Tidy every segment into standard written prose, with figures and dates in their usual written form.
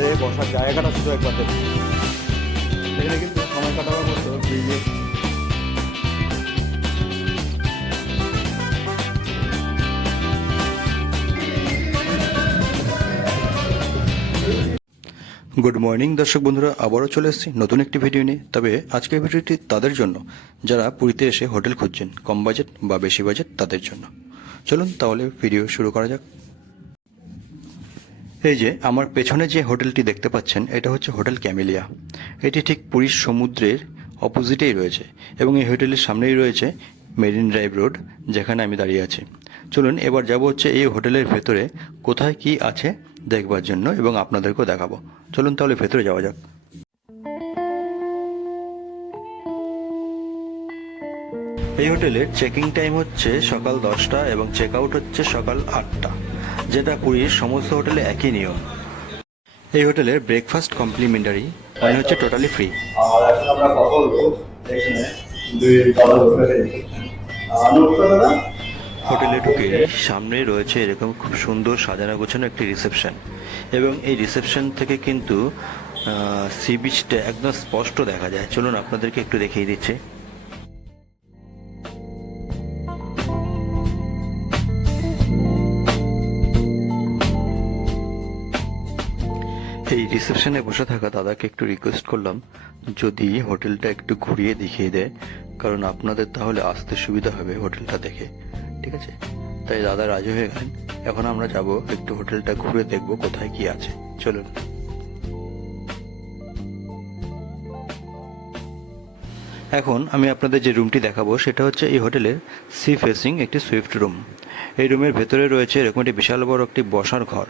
বাইরে বসার জায়গাটা শুধু একবার দেখুন। এখানে কিন্তু সময় কাটাবার মতো ব্রিজে গুড মর্নিং দর্শক বন্ধুরা, আবারও চলে এসেছি নতুন একটি ভিডিও নিয়ে। তবে আজকের ভিডিওটি তাদের জন্য যারা পুরীতে এসে হোটেল খুঁজছেন, কম বাজেট বা বেশি বাজেট তাদের জন্য। চলুন তাহলে ভিডিও শুরু করা যাক। এই যে আমার পেছনে যে হোটেলটি দেখতে পাচ্ছেন, এটা হচ্ছে হোটেল ক্যামেলিয়া। এটি ঠিক পুরীর সমুদ্রের অপোজিটেই রয়েছে এবং এই হোটেলের সামনেই রয়েছে মেরিন ড্রাইভ রোড, যেখানে আমি দাঁড়িয়ে আছি। চলুন এবার যাব হচ্ছে এই হোটেলের ভেতরে কোথায় কি আছে দেখবার জন্য এবং আপনাদেরকেও দেখাবো। চলুন তাহলে ভেতরে যাওয়া যাক। এই হোটেলের চেকিং টাইম হচ্ছে সকাল 10টা এবং চেক আউট হচ্ছে সকাল 8টা, যেটা পুরীর সমস্ত হোটেলে একই নিয়ম। এই হোটেলের ব্রেকফাস্ট কমপ্লিমেন্টারি, মানে হচ্ছে টোটালি ফ্রি। আর এখন আমরা কথা বলবো এখানে হোটেলে ঢুকে সামনে রয়েছে এরকম খুব সুন্দর সাজানো গোছানো একটি রিসেপশন, এবং এই রিসেপশন থেকে কিন্তু সি বিচটা একদম স্পষ্ট দেখা যায়। চলুন আপনাদেরকে একটু দেখিয়ে দিচ্ছি। এই রিসেপশনে বসে থাকা দাদাকে একটু রিকোয়েস্ট করলাম যদি হোটেলটা একটু ঘুরিয়ে দেখিয়ে দেয়, কারণ আপনাদের তাহলে আসতে সুবিধা হবে হোটেলটা দেখে। ঠিক আছে, তাই দাদা রাজি হয়ে গেলেন। এখন আমরা যাব একটু হোটেলটা ঘুরে দেখব কোথায় কি আছে। চলুন। এখন আমি আপনাদের যে রুমটি দেখাবো সেটা হচ্ছে এই হোটেলের সি ফেসিং একটি সুইফট রুম। এই রুমের ভেতরে রয়েছে এরকম একটি বিশাল বড় একটি বসার ঘর,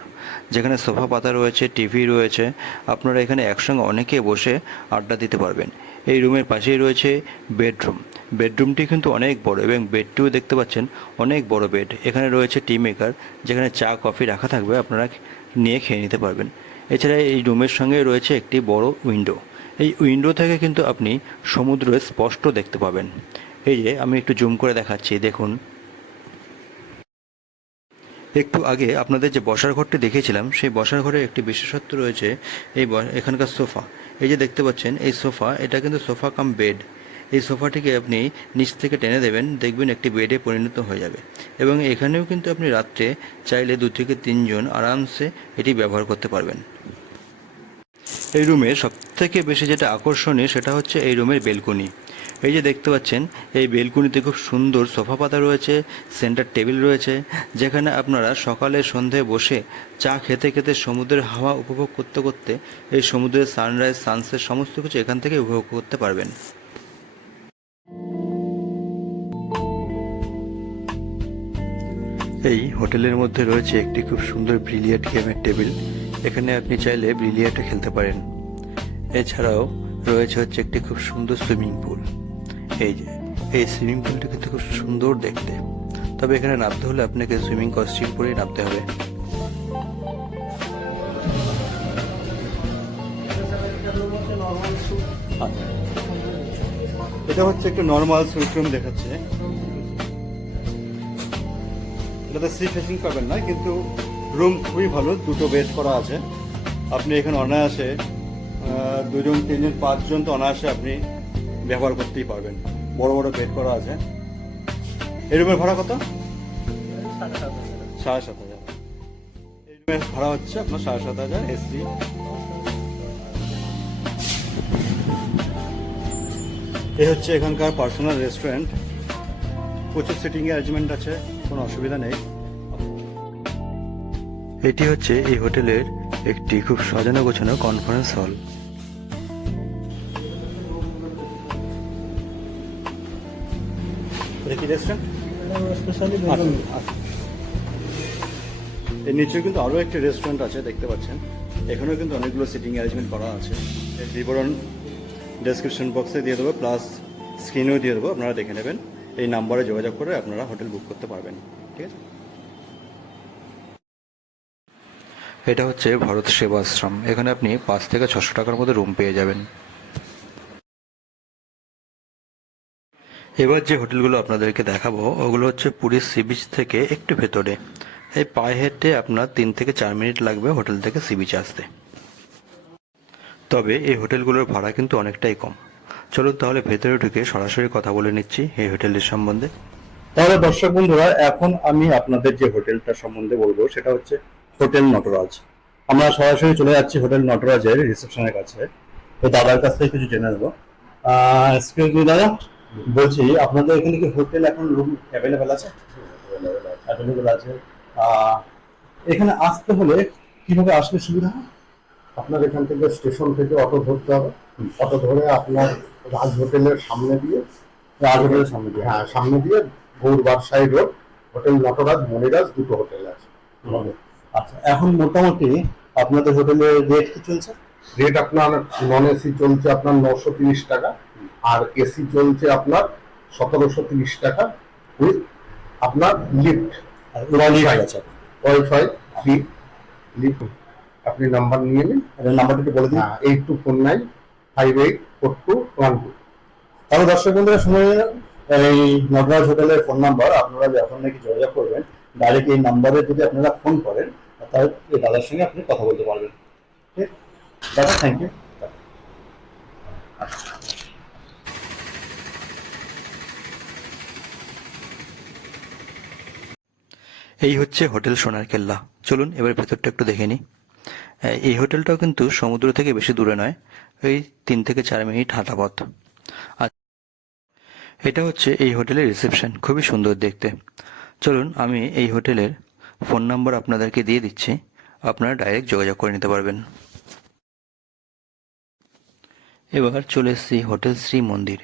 যেখানে সোফা পাতা রয়েছে, টিভি রয়েছে। আপনারা এখানে একসঙ্গে অনেকে বসে আড্ডা দিতে পারবেন। এই রুমের পাশেই রয়েছে বেডরুম। বেডরুমটি কিন্তু অনেক বড় এবং বেডটিও দেখতে পাচ্ছেন অনেক বড় বেড। এখানে রয়েছে টি মেকার, যেখানে চা কফি রাখা থাকবে, আপনারা নিয়ে খেয়ে নিতে পারবেন। এছাড়া এই রুমের সঙ্গে রয়েছে একটি বড় উইন্ডো। এই উইন্ডো থেকে কিন্তু আপনি সমুদ্র স্পষ্ট দেখতে পাবেন। এই যে আমি একটু জুম করে দেখাচ্ছি, দেখুন। একটু আগে আপনাদের যে বসার ঘরটি দেখিয়েছিলাম, সেই বসার ঘরে একটি বিশেষত্ব রয়েছে এখানকার সোফা। এই যে দেখতে পাচ্ছেন এই সোফা, এটা কিন্তু সোফা কাম বেড। এই সোফাটিকে আপনি নিচ থেকে টেনে দেবেন, দেখবেন একটি বেডে পরিণত হয়ে যাবে। এবং এখানেও কিন্তু আপনি রাত্রে চাইলে 2 থেকে 3 জন আরামসে এটি ব্যবহার করতে পারবেন। এই রুমের সবথেকে বেশি যেটা আকর্ষণীয় সেটা হচ্ছে এই রুমের বেলকনি। এই যে দেখতে পাচ্ছেন এই বেলকনিতে খুব সুন্দর সোফা পাতা রয়েছে, সেন্টার টেবিল রয়েছে, যেখানে আপনারা সকালে সন্ধে বসে চা খেতে খেতে সমুদ্রের হাওয়া উপভোগ করতে করতে এই সমুদ্রের সানরাইজ সানসেট সমস্ত কিছু এখান থেকে উপভোগ করতে পারবেন। এই হোটেলের মধ্যে রয়েছে একটি খুব সুন্দর ব্রিলিয়ার্ড গেমের টেবিল। এখানে আপনি চাইলে ব্রিলিয়ার্ডে খেলতে পারেন। এছাড়াও রয়েছে হচ্ছে একটি খুব সুন্দর সুইমিং পুল। এই যে এই সুইমিং পুলটি কিন্তু খুব সুন্দর দেখতে, তবে এখানে নামতে হলে আপনাকে সুইমিং কস্টিউম পরেই নামতে হবে। এটা হচ্ছে একটু নর্মাল সুইট রুম দেখাচ্ছে। এটাতে সি ফেসিং পাবেন না, কিন্তু রুম খুবই ভালো। 2টো বেড করা আছে। আপনি এখানে অনায়াসে 2 জন 3 জন 5 জন তো অনায়াসে আপনি ব্যবহার করতেই পারবেন। বড় বড় বেড করা আছে। এই রুমের ভাড়া কত? 7,500। এই রুমের ভাড়া হচ্ছে আপনার 7,500 এসি। এই হচ্ছে এখানকার পার্সোনাল রেস্টুরেন্ট। প্রচুর সিটিং অ্যারেঞ্জমেন্ট আছে, কোনো অসুবিধা নেই। এটি হচ্ছে এই হোটেলের একটি খুব সাজানো গোছানো কনফারেন্স হল। কি রেস্টুরেন্ট? এর নিচেও কিন্তু আরও একটি রেস্টুরেন্ট আছে, দেখতে পাচ্ছেন। এখানেও কিন্তু অনেকগুলো সিটিং অ্যারেঞ্জমেন্ট করা আছে। এর বিবরণ ডেসক্রিপশন বক্সে দিয়ে দেবো, প্লাস স্ক্রিনেও দিয়ে দেবো, আপনারা দেখে নেবেন। এই নাম্বারে যোগাযোগ করে আপনারা হোটেল বুক করতে পারবেন। ঠিক আছে। এটা হচ্ছে ভারত সেবা আশ্রম। এখানে আপনি 5 থেকে 600 টাকার মধ্যে রুম পেয়ে যাবেন। এবার যে হোটেলগুলো আপনাদেরকে দেখাবো ওগুলো হচ্ছে পুরীর সি বিচ থেকে একটু ভেতরে। এই পায়ে হেঁটে আপনার 3 থেকে 4 মিনিট লাগবে হোটেল থেকে সি বিচে আসতে। তবে এই হোটেলগুলোর ভাড়া কিন্তু অনেকটাই কম। চলুন তাহলে ভেতরে ঢুকে সরাসরি কথা বলে নিচ্ছি এই হোটেলের সম্বন্ধে। তাহলে দর্শক বন্ধুরা, এখন আমি আপনাদের যে হোটেলটা সম্বন্ধে বলবো সেটা হচ্ছে হোটেল নটরাজ। আমরা সরাসরি চলে যাচ্ছি হোটেল নটরাজের রিসেপশনের কাছে। তো দাদার কাছ থেকে কিছু জেনে নেবো। এক্সকিউজ মি দাদা, বলছি আপনাদের এখানে কি হোটেল এখন রুম অ্যাভেলেবেল আছে? অ্যাভেলেবেল আছে। আহ, এখানে আসতে হলে কিভাবে আসলে সুবিধা হয়? আপনার এখান থেকে স্টেশন থেকে অটো ধরতে হবে। অটো ধরে আপনার রাজ হোটেলের সামনে দিয়ে, রাজ হোটেলের সামনে দিয়ে। হ্যাঁ সামনে দিয়ে গৌরবাদশাহী রোড, হোটেল নটরাজ, মনিরাজ, দুটো হোটেল আছে। আচ্ছা, এখন মোটামুটি আপনাদের হোটেলের রেট কি চলছে? রেট আপনার নন এসি চলছে আপনার 930 টাকা, আর এসি চলছে আপনার 1730 টাকা, উইথ আপনার লিফট, আর ওয়াইফাই আছে? Wifi free, lift. আপনি নাম্বার নিয়ে নিন, নাম্বারটা একটু বলে দিন। 8249584212। তাহলে দর্শক বন্ধুরা শুনে নিলেন, এই নটরাজ হোটেলের ফোন নাম্বার। আপনারা যখন নাকি যোগাযোগ করবেন, ডাইরেক্ট এই নাম্বারে যদি আপনারা ফোন করেন, তাহলে এই দাদার সঙ্গে আপনি কথা বলতে পারবেন। ঠিক দাদা, থ্যাংক ইউ। এই হচ্ছে হোটেল সোনার কেল্লা। চলুন এবার ভেতরটা একটু দেখে নিই। এই হোটেলটাও কিন্তু সমুদ্র থেকে বেশি দূরে নয়, ওই 3 থেকে 4 মিনিট হাঁটা পথ। আর এটা হচ্ছে এই হোটেলের রিসেপশন, খুবই সুন্দর দেখতে। চলুন আমি এই হোটেলের ফোন নাম্বার আপনাদেরকে দিয়ে দিচ্ছি, আপনারা ডাইরেক্ট যোগাযোগ করে নিতে পারবেন। এবার চলে এসেছি হোটেল শ্রী মন্দির।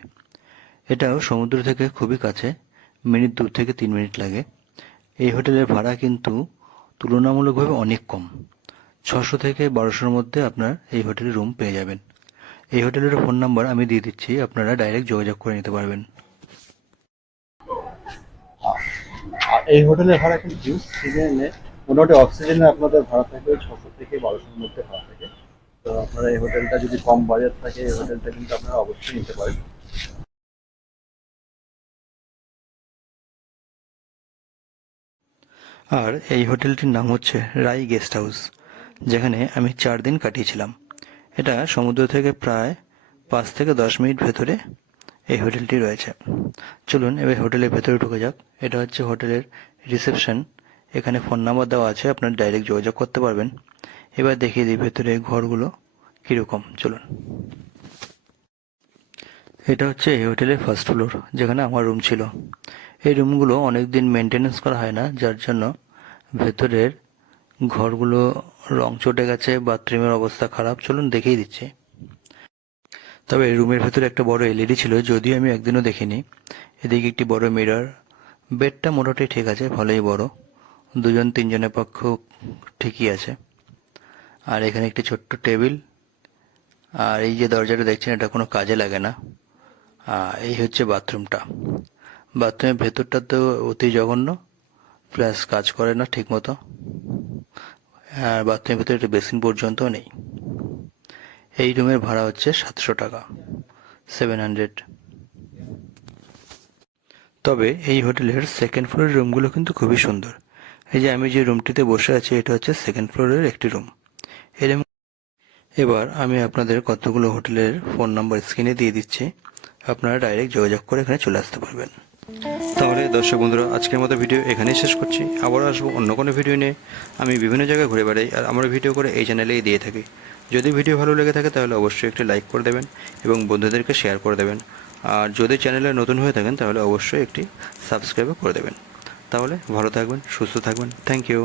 এটাও সমুদ্র থেকে খুবই কাছে, মিনিট 2 থেকে 3 মিনিট লাগে। এই হোটেলের ভাড়া কিন্তু তুলনামূলকভাবে অনেক কম, 600 থেকে 1200-র মধ্যে আপনার এই হোটেলে রুম পেয়ে যাবেন। এই হোটেলের ফোন নাম্বার আমি দিয়ে দিচ্ছি, আপনারা ডাইরেক্ট যোগাযোগ করে নিতে পারবেন। আর এই হোটেলের ভাড়া কিন্তু সিজনে মোটামুটি অক্সিজেনে আপনাদের ভাড়া থাকে 600 থেকে 1200-র মধ্যে ভাড়া থাকে। তো আপনারা এই হোটেলটা যদি কম বাজেট থাকে, এই হোটেলটা কিন্তু আপনারা অবশ্যই নিতে পারেন। আর এই হোটেলটির নাম হচ্ছে রাই গেস্ট হাউস, যেখানে আমি 4 দিন কাটিয়েছিলাম। এটা সমুদ্র থেকে প্রায় 5 থেকে 10 মিনিট ভেতরে এই হোটেলটি রয়েছে। চলুন এবার হোটেলের ভেতরে ঢুকে যাক। এটা হচ্ছে হোটেলের রিসেপশন, এখানে ফোন নাম্বার দেওয়া আছে, আপনারা ডাইরেক্ট যোগাযোগ করতে পারবেন। এবার দেখিয়ে দিই ভেতরে ঘরগুলো কীরকম। চলুন, এটা হচ্ছে এই হোটেলের ফার্স্ট ফ্লোর, যেখানে আমার রুম ছিল। এই রুমগুলো অনেক দিন মেনটেনেন্স করা হয় না, যার জন্য ভেতরের ঘরগুলো রং চটে গেছে, বাথরুমের অবস্থা খারাপ। চলুন দেখিয়ে দিচ্ছি। তবে রুমের ভেতরে একটা বড় এলইডি ছিল, যদিও আমি একদিনও দেখিনি। এদিকে একটি বড় মিরর। বেডটা মোটামুটি ঠিক আছে, ভালোই বড়, 2-3 জনের পক্ষ ঠিকই আছে। আর এখানে একটি ছোট্ট টেবিল। আর এই যে দরজাটা দেখছেন, এটা কোনো কাজে লাগে না। এই হচ্ছে বাথরুমটা। বাথরুমের ভেতরটা তো অতি জঘন্য, প্লাস কাজ করে না ঠিক মতো। আর বাথরুমের ভেতরে একটা বেসিন পর্যন্তও নেই। এই রুমের ভাড়া হচ্ছে 700 টাকা, 700। তবে এই হোটেলের সেকেন্ড ফ্লোরের রুমগুলো কিন্তু খুবই সুন্দর। এই যে আমি যে রুমটিতে বসে আছি, এটা হচ্ছে সেকেন্ড ফ্লোরের একটি রুম। এবার আমি আপনাদের কতগুলো হোটেলের ফোন নাম্বার স্ক্রিনে দিয়ে দিচ্ছি, আপনারা ডাইরেক্ট যোগাযোগ করে এখানে চলে আসতে পারবেন। তাহলে দর্শক বন্ধুরা, আজকের মতো ভিডিও এখানেই শেষ করছি। আবারও আসবো অন্য কোনো ভিডিও নিয়ে। আমি বিভিন্ন জায়গায় ঘুরে বেড়াই, আর আমার ভিডিও করে এই চ্যানেলেই দিয়ে থাকি। যদি ভিডিও ভালো লেগে থাকে তাহলে অবশ্যই একটি লাইক করে দেবেন এবং বন্ধুদেরকে শেয়ার করে দেবেন। আর যদি চ্যানেলে নতুন হয়ে থাকেন তাহলে অবশ্যই একটি সাবস্ক্রাইবও করে দেবেন। তাহলে ভালো থাকবেন, সুস্থ থাকবেন। Thank you.